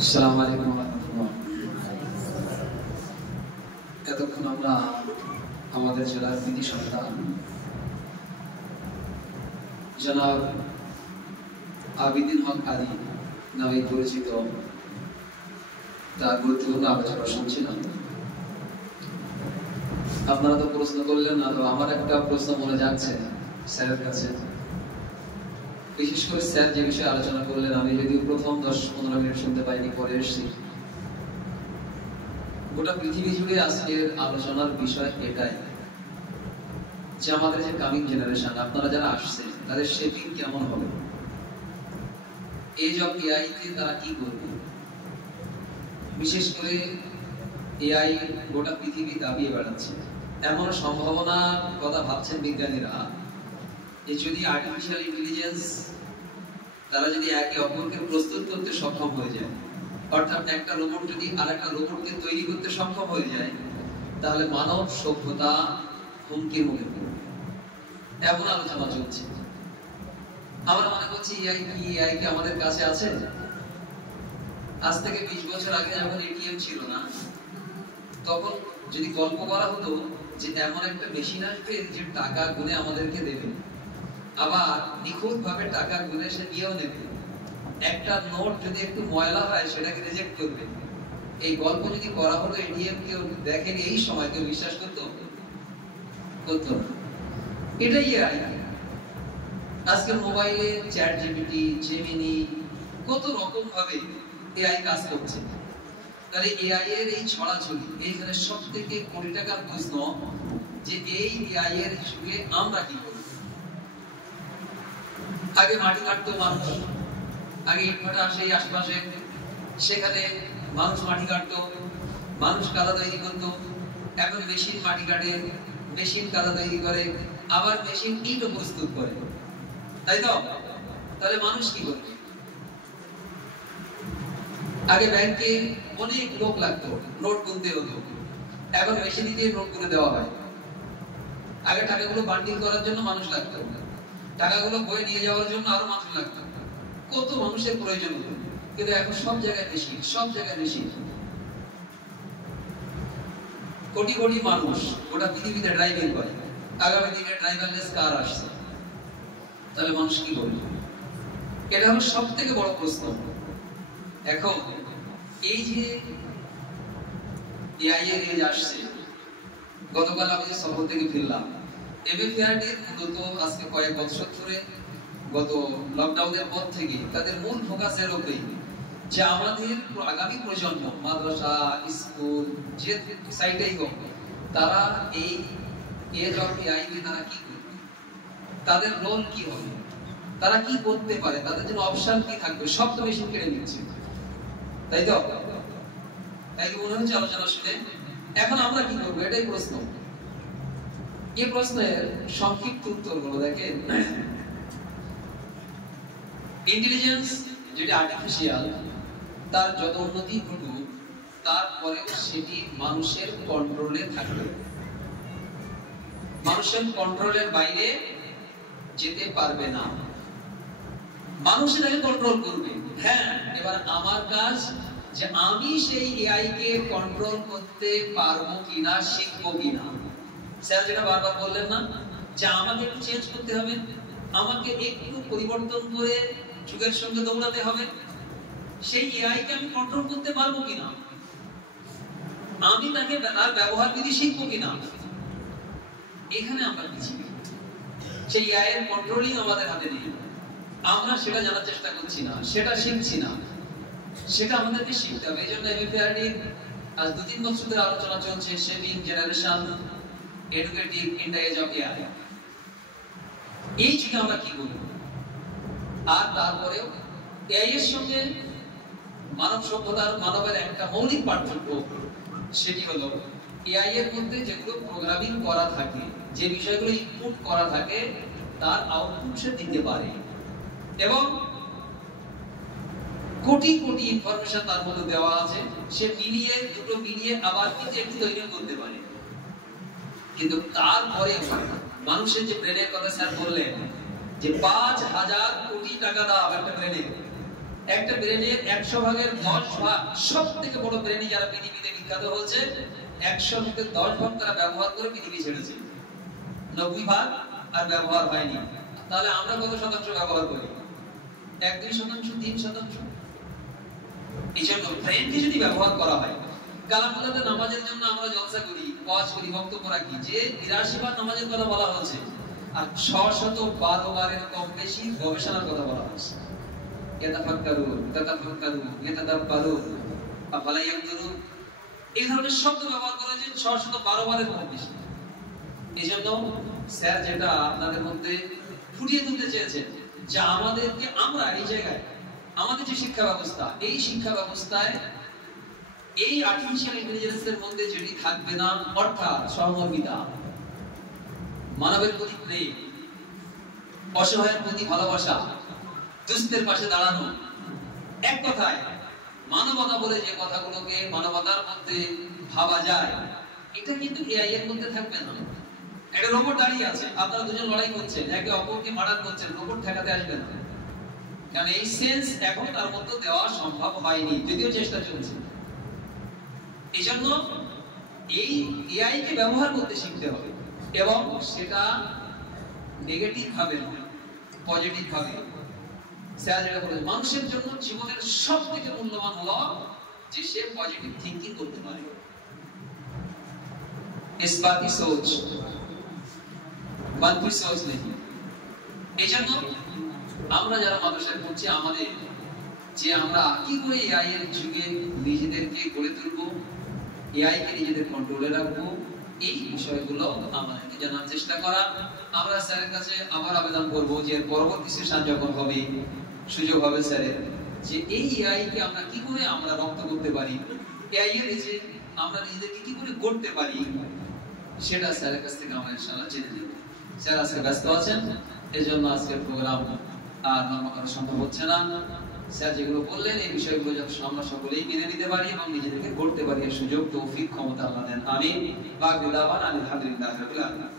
আসসালামু আলাইকুম ওয়া রাহমাতুল্লাহ। এতক্ষণ আমরা আমাদের জেলার কৃতি সন্তান জনাব আবিদিন হক আলী নামে পরিচিত তার গুরুত্বপূর্ণ আলোচনা শুনছিলাম। আপনারা তো প্রশ্ন করলেন না, তো আমার একটা প্রশ্ন মনে যাচ্ছে স্যারের কাছে। বিশেষ করে স্যার যে বিষয়ে আলোচনা করলেন, আমি যদিও প্রথম 10-15 মিনিট শুনতে পাইনি, পরে এসেছি। গোটা পৃথিবী জুড়ে আজকের আলোচনার বিষয় এটাই যে আমাদের যে কামিং জেনারেশন, আপনারা যারা আসছেন, তাদের শেপিং কেমন হবে, এজ অফ এআই তে তারা কি করবে। বিশেষ করে এআই গোটা পৃথিবী দাবিয়ে বেড়াচ্ছে। এমন সম্ভাবনার কথা ভাবছেন বিজ্ঞানীরা যে যদি আর্টিফিশিয়াল ইন্টেলিজেন্স তারা যদি একে অপরকে প্রস্তুত করতে সক্ষম হয়ে যায়, অর্থাৎ একটা রোবট যদি আরেকটা রোবটকে তৈরি করতে সক্ষম হয়ে যায়, তাহলে মানব সভ্যতা হুমকির মুখে পড়বে। এমন আলোচনা চলছে। আমরা মনে করছি এআই কি আমাদের কাছে আছে? আজ থেকে 20 বছর আগে যখন এটিএম ছিল না, তখন যদি গল্প করা হতো যে এমন একটা মেশিন আসবে যে টাকা গুনে আমাদেরকে দেবে, আবার নিখুঁত ভাবে টাকা গুনে সে নিয়েও নেবে, একটা নোট যদি একটু ময়লা হয় সেটাকে রিজেক্ট করবে, এই গল্প যদি করা হতো, এটিএম কেউ দেখেনি এই সময়, কেউ বিশ্বাস করতো না। এটাই এআই। আজকে মোবাইলে চ্যাট জিপিটি, জেমিনি, কত রকম ভাবে এআই কাজ করছে। তাহলে এআই এর এই ছড়াছড়ি, এইখানে সব থেকে কোটি টাকার প্রশ্ন যে এই এআই এর যুগে আমরা কি করব। আগে মাটি কাটতো মানুষ, আগে ইটভাটা আসে আশপাশে, সেখানে মানুষ মাটি কাটতো, মানুষ কাদা তৈরি করতো। এখন মেশিন মাটি কাটে, মেশিন কাদা তৈরি করে, আবার মেশিন ইটও প্রস্তুত করে, তাই তো? তাহলে মানুষ কি করবে? আগে ব্যাংকে অনেক লোক লাগতো, নোট গুনতে হতো, এখন মেশিন দিয়ে নোট গুনে দেওয়া হয়। আগে টাকাগুলো বান্ডিল করার জন্য মানুষ লাগতো, টাকাগুলো বয়ে নিয়ে যাওয়ার জন্য আরো মানুষ লাগতো, কত মানুষের প্রয়োজন হতো। কিন্তু এখন সব জায়গায় মেশিন, সব জায়গায় মেশিন। কোটি কোটি মানুষ গোটা পৃথিবীতে ড্রাইভিং করে, আগামী দিনে ড্রাইভারলেস কার আসছে, তাহলে মানুষ কি করবে? এটা হলো সব থেকে বড় প্রশ্ন। এখন এই যে এআই এর এজ আসছে, গতকাল আমি যে সফর থেকে ফিরলাম, এমএফআরডির মূলত আজকে কয়েক বছর ধরে, গত লকডাউনের পর থেকে তাদের মূল ফোকাস এর উপরে যে আমাদের আগামী প্রজন্ম, মাদ্রাসা, স্কুল, যে সাইডেই হোক, তারা এই এজ অফ এআই তে তারা কি করবে, তাদের রোল কি হবে, তারা কি করতে পারে, তাদের জন্য অপশন কি থাকবে, সব তো মেশিন কেড়ে নিচ্ছে, তাই তো? তাই কি মনে হচ্ছে আলোচনা শুনে? এখন আমরা কি করবো, এটাই প্রশ্ন। এই প্রশ্নের সংক্ষিপ্ত উত্তর হলো, দেখেন, ইন্টেলিজেন্স যেটা আর্টিফিশিয়াল, তার যত উন্নতি ঘটুক, তারপরেও সেটি মানুষের কন্ট্রোলে থাকবে, মানুষের কন্ট্রোলের বাইরে যেতে পারবে না। মানুষ এটাকে কন্ট্রোল করবে। হ্যাঁ, এবার আমার কাজ যে আমি সেই এআই কে কন্ট্রোল করতে পারবো কিনা, শিখবো কিনা। স্যার যেটা বারবার বললেন না, যে আমাকে একটু চেঞ্জ করতে হবে, আমাকে একটু পরিবর্তন করে যুগের সঙ্গে দৌড়াতে হবে। সেই এআই কে আমি কন্ট্রোল করতে পারবো কিনা, আমি তাকে তার ব্যবহার বিধি শিখবো কিনা, এখানে আমরা পিছিয়ে। সেই এআই এর কন্ট্রোলিং আমাদের হাতে নেই, আমরা সেটা জানার চেষ্টা করছি না, সেটা শিখছি না, সেটা আমাদেরকে শিখতে হবে। এই জন্য এমএফআরডি আজ 2-3 বছর ধরে আলোচনা চলছে, shaping generation educative in the age of AI. এই যুগে আমরা কি করব? আর তারপরেও এআই এর সঙ্গে মানব সভ্যতার, মানবের একটা মৌলিক পার্থক্য, সেটি হলো এআই এর মধ্যে যেগুলো প্রোগ্রামিং করা থাকে, যে বিষয়গুলো ইনপুট করা থাকে, তার আউটপুট সে দিতে পারে, এবং কোটি কোটি ইনফরমেশন তার মধ্যে দেওয়া আছে, সে মিলিয়ে দুটো মিলিয়ে আবার কিছু একটু তৈরি করতে পারে। কিন্তু তারপরে মানুষের যে ব্রেনের কথা স্যার বললেন, যে 5,000 কোটি টাকা দাও একটা ব্রেনে, একটা ব্রেনের 100 ভাগের 10 ভাগ, সবথেকে বড় ব্রেনই যারা পৃথিবীতে বিখ্যাত হচ্ছে, 100 ভাগের 10 ভাগ তারা ব্যবহার করে পৃথিবী ছেড়েছে, 90 ভাগ আর ব্যবহার হয়নি। তাহলে আমরা কত শতাংশ ব্যবহার করি? 1-2%, 3%। এই জন্য ব্রেনকে যদি ব্যবহার করা হয়, কালামুল্লাহতে নামাজের জন্য আমরা জলসা করি, ওয়াজ করি, বক্তব্য রাখি, যে 82 বার নামাজের কথা বলা হচ্ছে, আর 612 বারের কম বেশি গবেষণার কথা বলা হচ্ছে। ইয়াতাফাক্কারুন, তাতাফাক্কারুন, ইয়াতাদাব্বারুন, আফালা ইয়ানজুরুন, এই ধরনের শব্দ ব্যবহার করা হয়েছে 612 বারের কম বেশি। এই জন্য স্যার যেটা আপনাদের মধ্যে ফুটিয়ে তুলতে চেয়েছেন, যে আমাদেরকে, আমরা এই জায়গায় আমাদের যে শিক্ষা ব্যবস্থা, এই শিক্ষা ব্যবস্থায় এই আর্টিফিশিয়াল ইন্টেলিজেন্সের মধ্যে যেটি থাকবে না, অর্থাৎ সহমর্মিতা, মানবের প্রতি প্রেম, অসহায়ের প্রতি ভালোবাসা, দুস্থের পাশে দাঁড়ানো, এক কথায় মানবতা বলে যে কথাগুলোকে মানবতার মধ্যে ভাবা যায়, এটা কিন্তু এআই এর মধ্যে থাকবে না। একটা রোবট দাঁড়িয়ে আছে, আপনারা দুজন লড়াই করছেন, একে অপরকে মার্ডার করছেন, রোবট ঠেকাতে আসবে না, কারণ এই সেন্স এখন তার মধ্যে দেওয়া সম্ভব হয়নি, যদিও চেষ্টা চলছে। এই জন্য এই এআই কে ব্যবহার করতে শিখতে হবে, এবং সেটা নেগেটিভ ভাবে নয়, পজিটিভ ভাবে। স্যার যেটা বলেন, মানুষের জন্য জীবনের সবথেকে মূল্যবান হলো যে সে পজিটিভ থিংকিং করতে পারে। ইসবাতি সোচ, বানপুই সোচ নেই। এই জন্য আমরা যারা মাদ্রাসায় পড়ছি, আমাদের যে আমরা কি করে এআই এর যুগে নিজেদেরকে গড়ে তুলবো, এআই কে নিজেদের কন্ট্রোলে রাখবো, এই বিষয়গুলো আমাদেরকে জানার চেষ্টা করা। আমরা স্যারের কাছে আবার আবেদন করবো যে পরবর্তী সেশন যখন হবে, সুযোগ হবে স্যারের, যে এই এআই কে আমরা কি করে আমরা রপ্ত করতে পারি, এআই এর যে আমরা নিজেদেরকে কি করে গড়তে পারি, সেটা স্যারের কাছ থেকে আমরা ইনশাআল্লাহ জেনে নেব। স্যার আজকে ব্যস্ত আছেন, এই জন্য আজকের প্রোগ্রাম আর লম্বা করা সম্ভব হচ্ছে না। স্যার যেগুলো বললেন, এই বিষয়গুলো যাতে আমরা সকলেই মেনে নিতে পারি এবং নিজেদেরকে গড়তে পারি, এর সুযোগ, তৌফিক, ক্ষমতা আল্লাহ দেন। আমিন। ওয়া আখিরু দাওয়ানা আলহামদুলিল্লাহি রাব্বিল আলামিন।